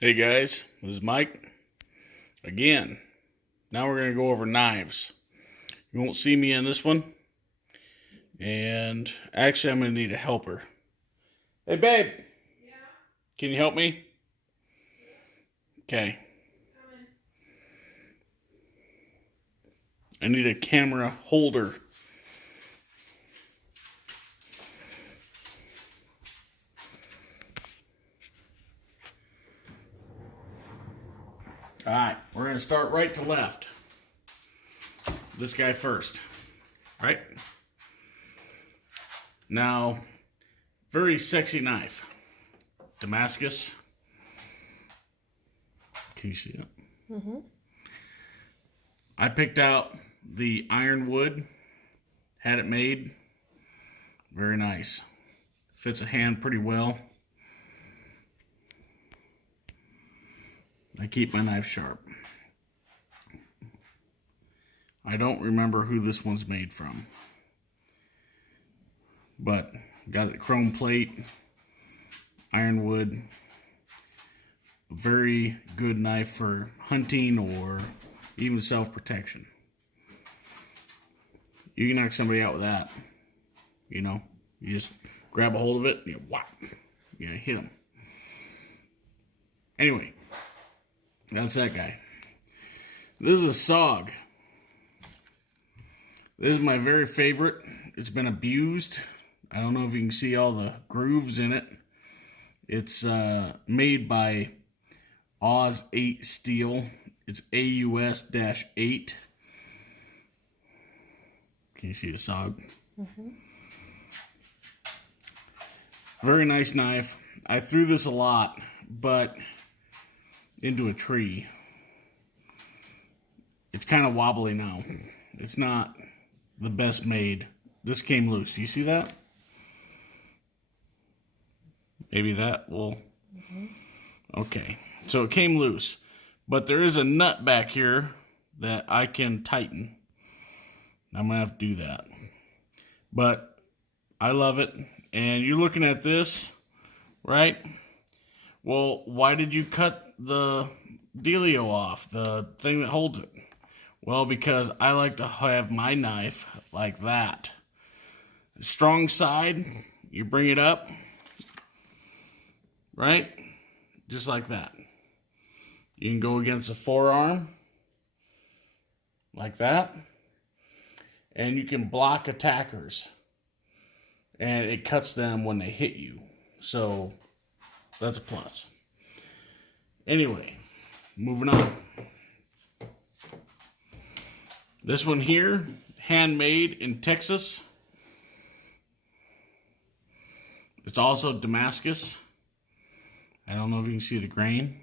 Hey guys, this is Mike again. Now we're going to go over knives. You won't see me in this one. And actually, I'm going to need a helper. Hey babe. Yeah? Can you help me? Okay. I need a camera holder. Alright, we're going to start right to left. This guy first. Right? Now, very sexy knife. Damascus. Can you see it? Mm-hmm. I picked out the ironwood. Had it made. Very nice. Fits a hand pretty well. I keep my knife sharp. I don't remember who this one's made from. But got it chrome plate, ironwood. Very good knife for hunting or even self-protection. You can knock somebody out with that. You know, you just grab a hold of it and you whap. You hit them. Anyway, that's that guy. This is a SOG. This is my very favorite. It's been abused. I don't know if you can see all the grooves in it. It's made by Oz 8 Steel. It's AUS-8. Can you see the SOG? Mm-hmm. Very nice knife. I threw this a lot, but into a tree. It's kind of wobbly now. It's not the best made. This came loose. You see that? Maybe that will... Mm-hmm. Okay. So it came loose. But there is a nut back here that I can tighten. I'm going to have to do that. But I love it. And you're looking at this, right? Well, why did you cut the dealio off, the thing that holds it? Well, because I like to have my knife like that. Strong side, you bring it up, right? Just like that. You can go against the forearm, like that. And you can block attackers. And it cuts them when they hit you. So, that's a plus. Anyway, moving on. This one here, handmade in Texas. It's also Damascus. I don't know if you can see the grain.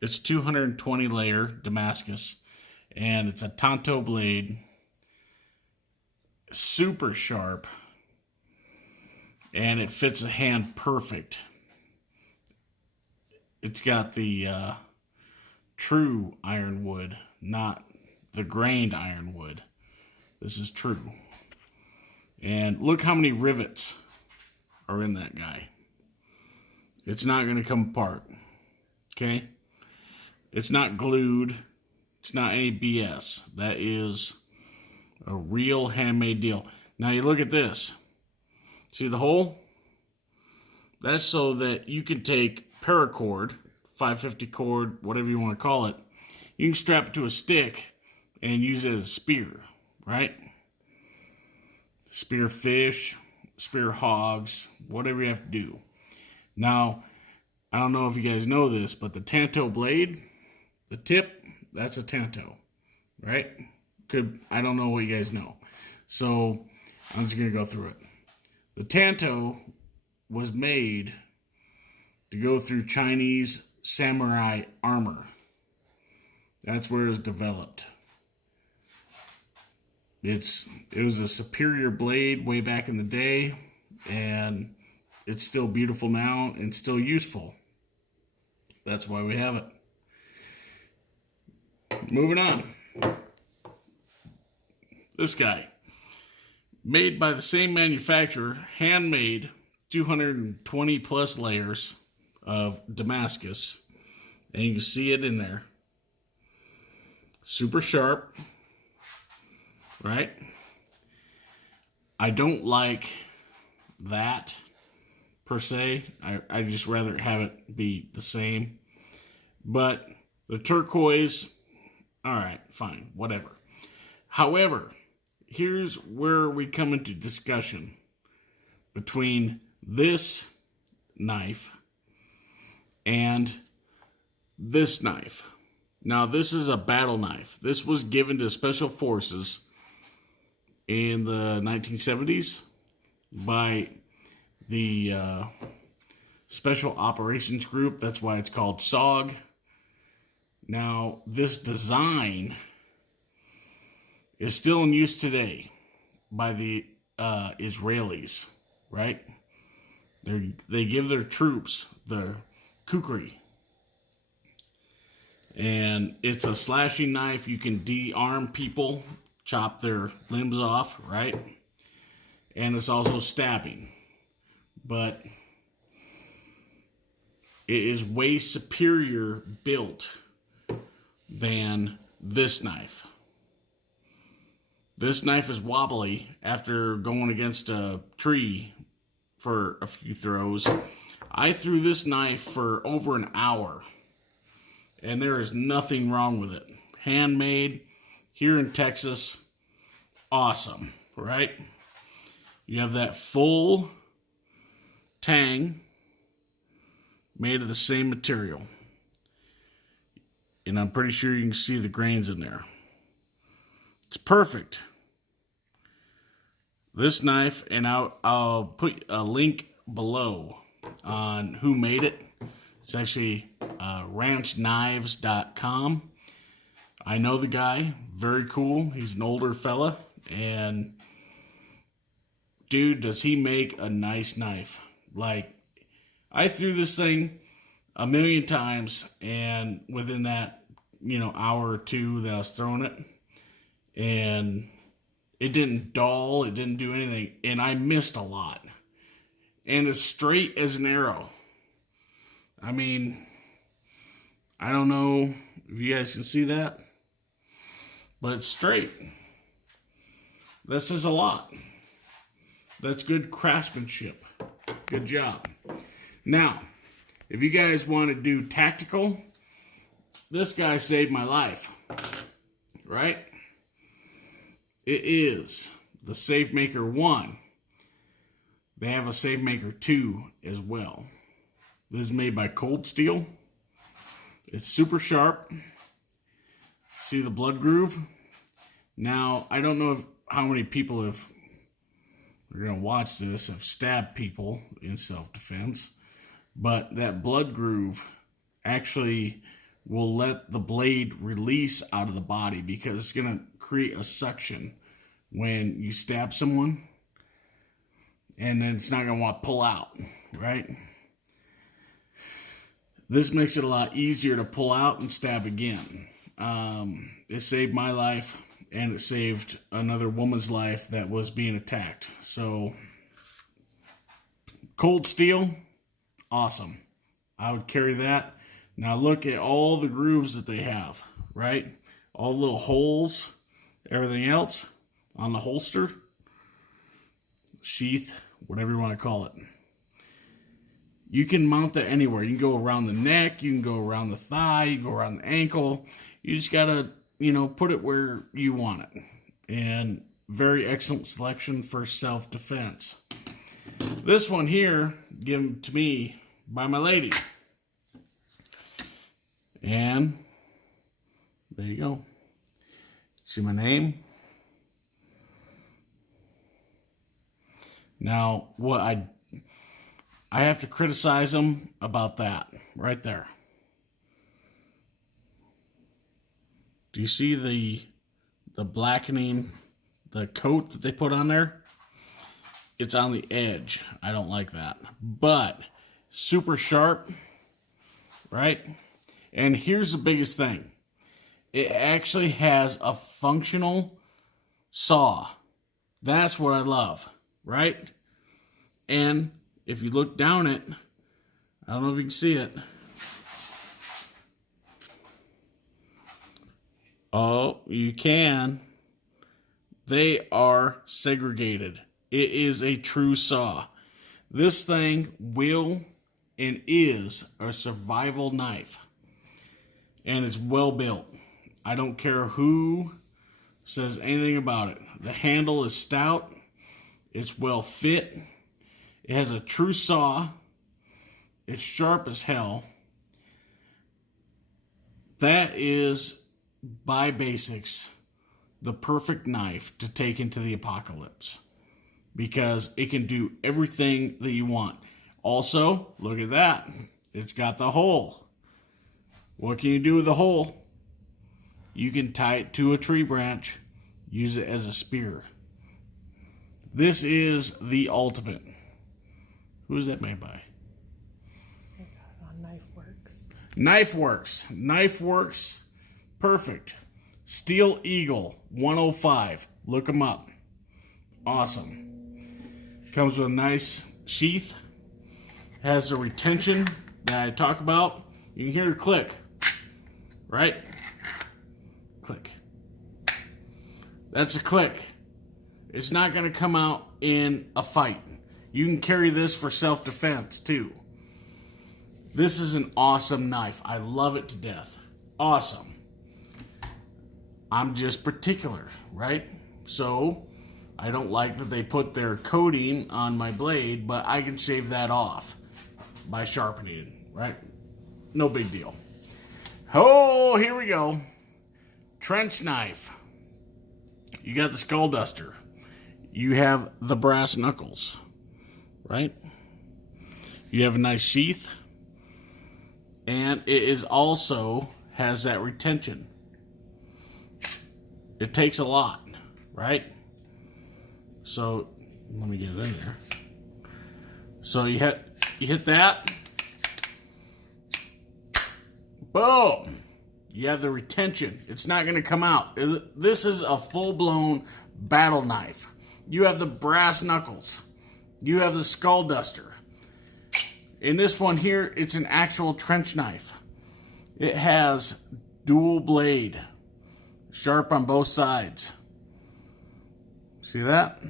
It's 220 layer Damascus. And it's a Tanto blade. Super sharp. And it fits the hand perfect. It's got the true ironwood, not the grained ironwood. This is true. And look how many rivets are in that guy. It's not going to come apart. Okay? It's not glued. It's not any BS. That is a real handmade deal. Now you look at this. See the hole? That's so that you can take paracord, 550 cord, whatever you want to call it. You can strap it to a stick and use it as a spear, right? Spear fish, spear hogs, whatever you have to do. Now, I don't know if you guys know this, but the Tanto blade, the tip, that's a Tanto, right? I don't know what you guys know. So, I'm just going to go through it. The Tanto was made to go through Chinese samurai armor. That's where it was developed. It was a superior blade way back in the day, and it's still beautiful now and still useful. That's why we have it. Moving on. This guy. Made by the same manufacturer, handmade, 220 plus layers of Damascus, and you can see it in there. Super sharp, right? I don't like that per se. I just rather have it be the same. But the turquoise, all right, fine, whatever. However, here's where we come into discussion between this knife and this knife. Now, this is a battle knife. This was given to special forces in the 1970s by the Special Operations Group. That's why it's called SOG. Now, this design is still in use today by the Israelis, right? They give their troops the kukri. And it's a slashing knife. You can de-arm people, chop their limbs off, right? And it's also stabbing. But it is way superior built than this knife. This knife is wobbly after going against a tree for a few throws. I threw this knife for over an hour, and there is nothing wrong with it. Handmade here in Texas. Awesome, right? You have that full tang made of the same material. And I'm pretty sure you can see the grains in there. It's perfect. This knife, and I'll put a link below on who made it. It's actually ranchknives.com. I know the guy. Very cool. He's an older fella. And dude, does he make a nice knife. Like, I threw this thing a million times, and within that, hour or two that I was throwing it, and it didn't dull, it didn't do anything, and I missed a lot. And as straight as an arrow. I mean, I don't know if you guys can see that, but it's straight. That says a lot. That's good craftsmanship. Good job. Now, if you guys want to do tactical, this guy saved my life, right? It is the SafeMaker 1. They have a SafeMaker 2 as well. This is made by Cold Steel. It's super sharp. See the blood groove? Now, I don't know how many people are going to watch this, have stabbed people in self-defense, but that blood groove actually will let the blade release out of the body because it's going to create a suction when you stab someone, and then it's not going to want to pull out, right? This makes it a lot easier to pull out and stab again. It saved my life, and it saved another woman's life that was being attacked. So, Cold Steel, awesome. I would carry that. Now look at all the grooves that they have, right? All the little holes, everything else on the holster, sheath, whatever you want to call it. You can mount that anywhere. You can go around the neck, you can go around the thigh, you can go around the ankle. You just gotta, put it where you want it. And very excellent selection for self-defense. This one here, given to me by my lady. And there you go. See my name? Now, what I have to criticize them about that right there. Do you see the blackening, the coat that they put on there? It's on the edge. I don't like that. But super sharp, right? And here's the biggest thing. It actually has a functional saw. That's what I love, right? And if you look down it, I don't know if you can see it. Oh, you can. They are segregated. It is a true saw. This thing will and is a survival knife. And it's well built. I don't care who says anything about it. The handle is stout. It's well fit. It has a true saw. It's sharp as hell. That is, by basics, the perfect knife to take into the apocalypse. Because it can do everything that you want. Also, look at that. It's got the hole. What can you do with the hole? You can tie it to a tree branch. Use it as a spear. This is the ultimate. Who is that made by? I got it on KnifeWorks. KnifeWorks. KnifeWorks. Perfect. Steel Eagle 105. Look them up. Awesome. Comes with a nice sheath. Has the retention that I talk about. You can hear it click. Right? Click. That's a click. It's not going to come out in a fight. You can carry this for self-defense too. This is an awesome knife. I love it to death. Awesome. I'm just particular, right? So, I don't like that they put their coating on my blade, but I can shave that off by sharpening it, right? No big deal. Oh, here we go. Trench knife. You got the skull duster. You have the brass knuckles, right? You have a nice sheath. And it is also has that retention. It takes a lot, right? So, let me get it in there. So you hit that. Boom! You have the retention. It's not going to come out. This is a full-blown battle knife. You have the brass knuckles. You have the skull duster. In this one here, it's an actual trench knife. It has dual blade. Sharp on both sides. See that?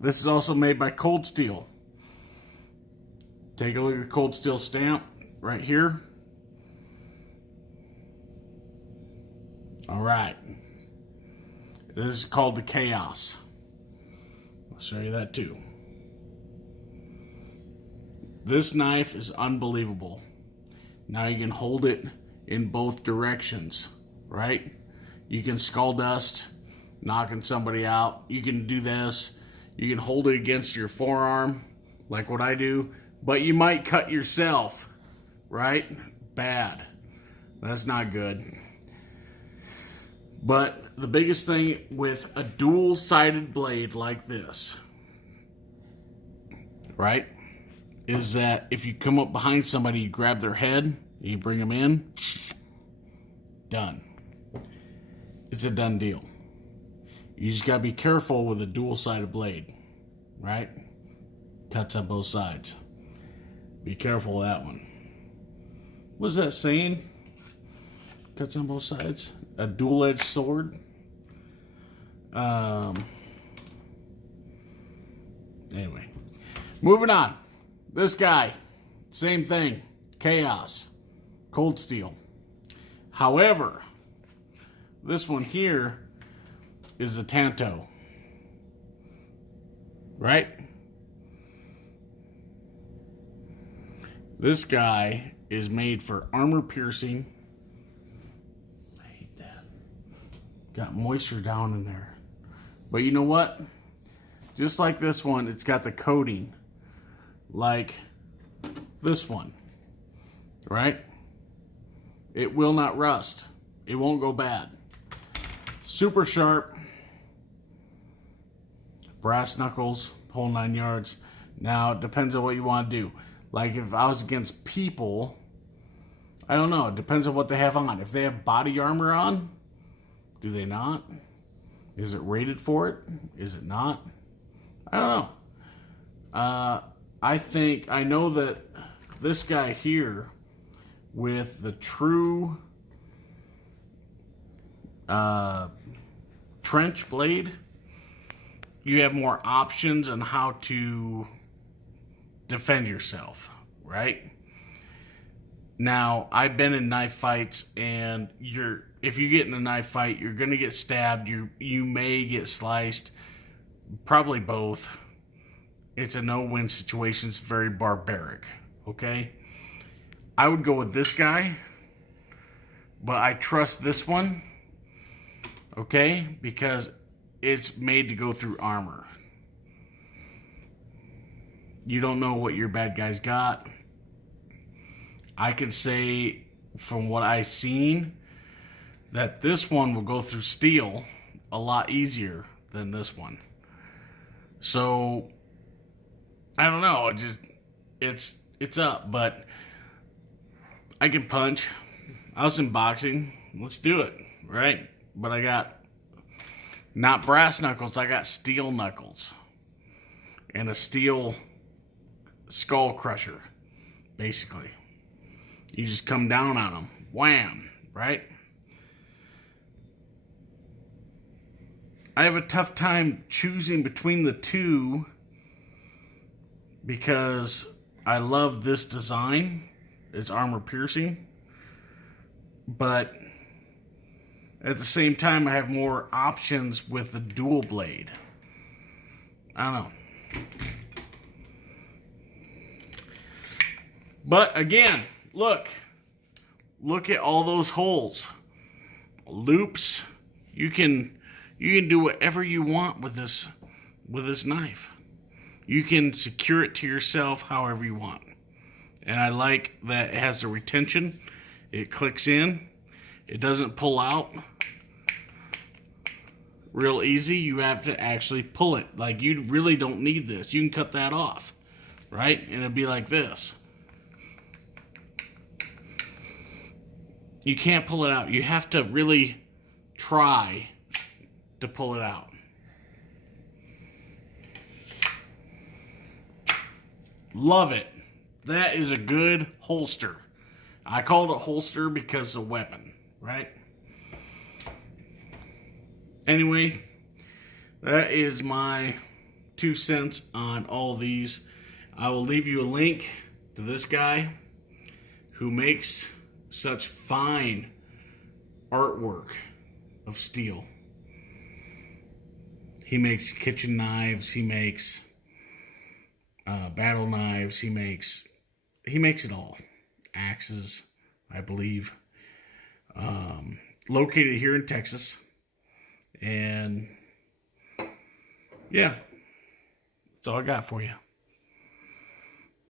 This is also made by Cold Steel. Take a look at the Cold Steel stamp right here. Alright. This is called the Chaos. I'll show you that too. This knife is unbelievable. Now you can hold it in both directions, right? You can skull dust, knocking somebody out. You can do this. You can hold it against your forearm, like what I do, but you might cut yourself, right? Bad. That's not good. But the biggest thing with a dual-sided blade like this, right, is that if you come up behind somebody, you grab their head, you bring them in, done. It's a done deal. You just gotta be careful with a dual-sided blade, right? Cuts on both sides. Be careful of that one. What's that saying? Cuts on both sides? A dual-edged sword? Anyway. Moving on. This guy. Same thing. Chaos. Cold Steel. However, this one here is a Tanto. Right? This guy is made for armor piercing. I hate that. Got moisture down in there. But you know what? Just like this one, it's got the coating. Like this one. Right? It will not rust. It won't go bad. Super sharp. Brass knuckles, whole 9 yards. Now, it depends on what you want to do. Like, if I was against people, I don't know. It depends on what they have on. If they have body armor on, do they not? Is it rated for it? Is it not? I don't know. I know that this guy here with the true trench blade, you have more options on how to defend yourself, right? Now, I've been in knife fights, and if you get in a knife fight, you're gonna get stabbed. You may get sliced, probably both. It's a no-win situation. It's very barbaric. Okay, I would go with this guy, but I trust this one. Okay, because it's made to go through armor. You don't know what your bad guy's got. I can say from what I've seen that this one will go through steel a lot easier than this one. So I don't know. It's up, but I can punch. I was in boxing. Let's do it, right? But I got not brass knuckles. I got steel knuckles and a steel skull crusher, basically. You just come down on them. Wham, right? I have a tough time choosing between the two because I love this design. It's armor piercing. But at the same time, I have more options with the dual blade. I don't know. But again, look at all those holes, loops. You can do whatever you want with this knife. You can secure it to yourself however you want. And I like that it has the retention. It clicks in. It doesn't pull out real easy. You have to actually pull it. Like, you really don't need this. You can cut that off, right? And it'd be like this. You can't pull it out. You have to really try to pull it out. Love it. That is a good holster. I called it holster because it's a weapon, right? Anyway, that is my 2 cents on all these. I will leave you a link to this guy who makes such fine artwork of steel. He makes kitchen knives. He makes battle knives. He makes it all. Axes, I believe. Located here in Texas. And yeah, that's all I got for you.